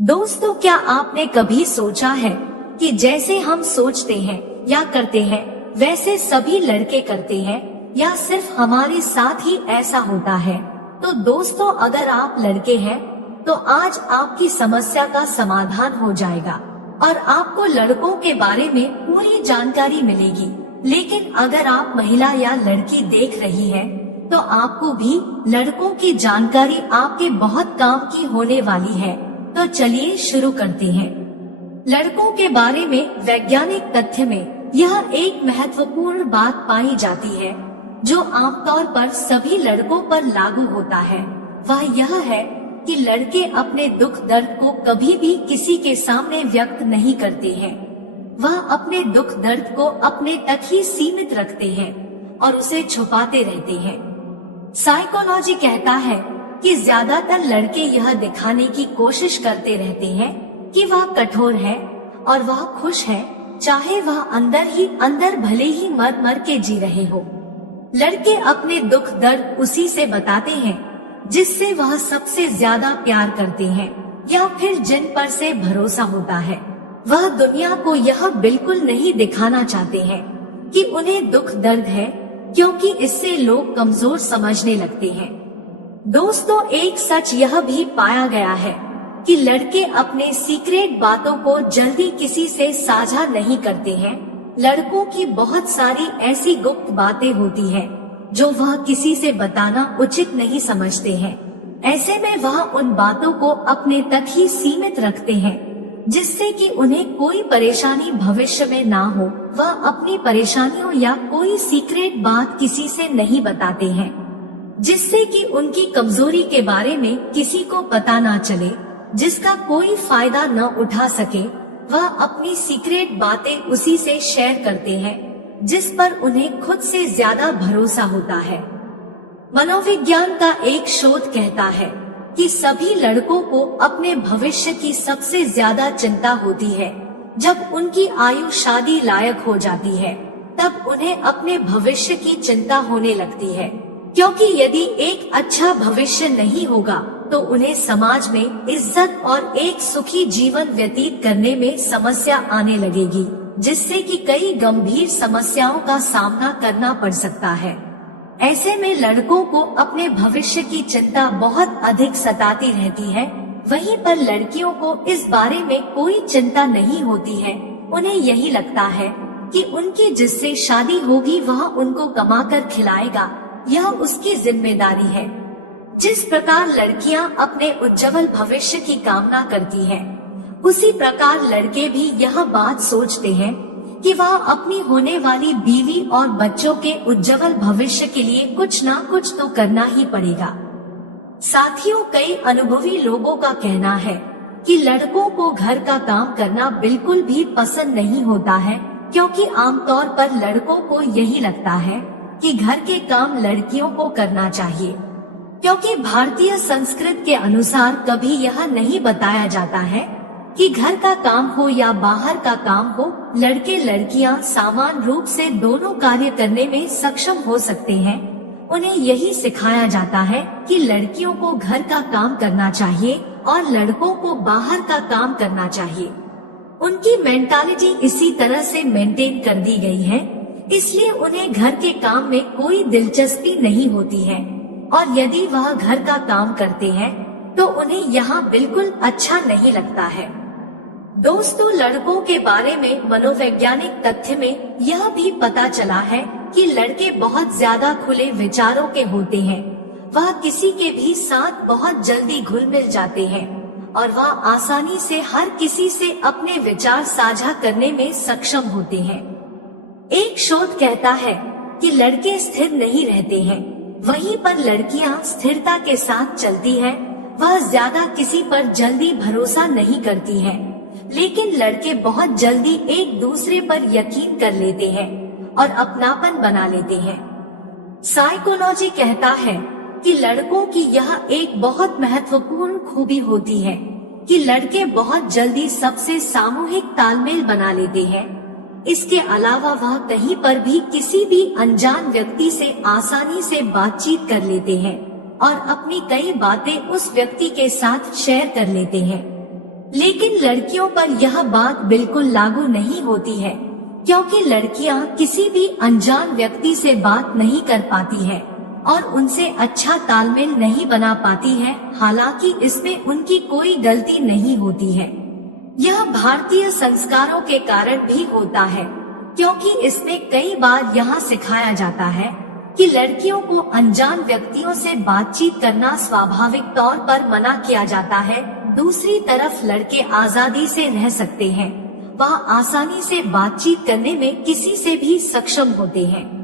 दोस्तों, क्या आपने कभी सोचा है कि जैसे हम सोचते हैं या करते हैं वैसे सभी लड़के करते हैं, या सिर्फ हमारे साथ ही ऐसा होता है? तो दोस्तों, अगर आप लड़के हैं तो आज आपकी समस्या का समाधान हो जाएगा और आपको लड़कों के बारे में पूरी जानकारी मिलेगी। लेकिन अगर आप महिला या लड़की देख रही है तो आपको भी लड़कों की जानकारी आपके बहुत काम की होने वाली है। तो चलिए शुरू करते हैं। लड़कों के बारे में वैज्ञानिक तथ्य में यह एक महत्वपूर्ण बात पाई जाती है जो आमतौर पर सभी लड़कों पर लागू होता है। वह यह है कि लड़के अपने दुख दर्द को कभी भी किसी के सामने व्यक्त नहीं करते हैं। वह अपने दुख दर्द को अपने तक ही सीमित रखते हैं और उसे छुपाते रहते हैं। साइकोलॉजी कहता है कि ज्यादातर लड़के यह दिखाने की कोशिश करते रहते हैं कि वह कठोर है और वह खुश है, चाहे वह अंदर ही अंदर भले ही मर मर के जी रहे हो। लड़के अपने दुख दर्द उसी से बताते हैं जिससे वह सबसे ज्यादा प्यार करते हैं या फिर जिन पर से भरोसा होता है। वह दुनिया को यह बिल्कुल नहीं दिखाना चाहते हैं कि उन्हें दुख दर्द है, क्योंकि इससे लोग कमजोर समझने लगते हैं। दोस्तों, एक सच यह भी पाया गया है कि लड़के अपने सीक्रेट बातों को जल्दी किसी से साझा नहीं करते हैं। लड़कों की बहुत सारी ऐसी गुप्त बातें होती हैं जो वह किसी से बताना उचित नहीं समझते हैं। ऐसे में वह उन बातों को अपने तक ही सीमित रखते हैं जिससे कि उन्हें कोई परेशानी भविष्य में ना हो। वह अपनी परेशानियों या कोई सीक्रेट बात किसी से नहीं बताते हैं जिससे कि उनकी कमजोरी के बारे में किसी को पता ना चले, जिसका कोई फायदा न उठा सके। वह अपनी सीक्रेट बातें उसी से शेयर करते हैं जिस पर उन्हें खुद से ज्यादा भरोसा होता है। मनोविज्ञान का एक शोध कहता है कि सभी लड़कों को अपने भविष्य की सबसे ज्यादा चिंता होती है। जब उनकी आयु शादी लायक हो जाती है तब उन्हें अपने भविष्य की चिंता होने लगती है, क्योंकि यदि एक अच्छा भविष्य नहीं होगा तो उन्हें समाज में इज्जत और एक सुखी जीवन व्यतीत करने में समस्या आने लगेगी, जिससे कि कई गंभीर समस्याओं का सामना करना पड़ सकता है। ऐसे में लड़कों को अपने भविष्य की चिंता बहुत अधिक सताती रहती है। वहीं पर लड़कियों को इस बारे में कोई चिंता नहीं होती है। उन्हें यही लगता है कि उनकी जिससे शादी होगी वह उनको कमाकर खिलाएगा, यह उसकी जिम्मेदारी है। जिस प्रकार लड़कियां अपने उज्जवल भविष्य की कामना करती हैं, उसी प्रकार लड़के भी यह बात सोचते हैं कि वह अपनी होने वाली बीवी और बच्चों के उज्जवल भविष्य के लिए कुछ ना कुछ तो करना ही पड़ेगा। साथियों, कई अनुभवी लोगों का कहना है कि लड़कों को घर का काम करना बिल्कुल भी पसंद नहीं होता है, क्योंकि आमतौर पर लड़कों को यही लगता है कि घर के काम लड़कियों को करना चाहिए, क्योंकि भारतीय संस्कृति के अनुसार कभी यह नहीं बताया जाता है कि घर का काम हो या बाहर का काम हो, लड़के लड़कियां समान रूप से दोनों कार्य करने में सक्षम हो सकते हैं। उन्हें यही सिखाया जाता है कि लड़कियों को घर का काम करना चाहिए और लड़कों को बाहर का काम करना चाहिए। उनकी मेंटालिटी इसी तरह से मेंटेन कर दी गई है, इसलिए उन्हें घर के काम में कोई दिलचस्पी नहीं होती है, और यदि वह घर का काम करते हैं तो उन्हें यहाँ बिल्कुल अच्छा नहीं लगता है। दोस्तों, लड़कों के बारे में मनोवैज्ञानिक तथ्य में यह भी पता चला है कि लड़के बहुत ज्यादा खुले विचारों के होते हैं। वह किसी के भी साथ बहुत जल्दी घुल मिल जाते हैं और वह आसानी से हर किसी से अपने विचार साझा करने में सक्षम होते हैं। एक शोध कहता है कि लड़के स्थिर नहीं रहते हैं, वहीं पर लड़कियां स्थिरता के साथ चलती हैं। वह ज्यादा किसी पर जल्दी भरोसा नहीं करती हैं, लेकिन लड़के बहुत जल्दी एक दूसरे पर यकीन कर लेते हैं और अपनापन बना लेते हैं। साइकोलॉजी कहता है कि लड़कों की यह एक बहुत महत्वपूर्ण खूबी होती है कि लड़के बहुत जल्दी सबसे सामूहिक तालमेल बना लेते हैं। इसके अलावा वह कहीं पर भी किसी भी अनजान व्यक्ति से आसानी से बातचीत कर लेते हैं और अपनी कई बातें उस व्यक्ति के साथ शेयर कर लेते हैं। लेकिन लड़कियों पर यह बात बिल्कुल लागू नहीं होती है, क्योंकि लड़कियां किसी भी अनजान व्यक्ति से बात नहीं कर पाती है और उनसे अच्छा तालमेल नहीं बना पाती है। हालांकि इसमें उनकी कोई गलती नहीं होती है। यह भारतीय संस्कारों के कारण भी होता है, क्योंकि इसमें कई बार यहाँ सिखाया जाता है कि लड़कियों को अनजान व्यक्तियों से बातचीत करना स्वाभाविक तौर पर मना किया जाता है। दूसरी तरफ लड़के आजादी से रह सकते हैं, वह आसानी से बातचीत करने में किसी से भी सक्षम होते हैं।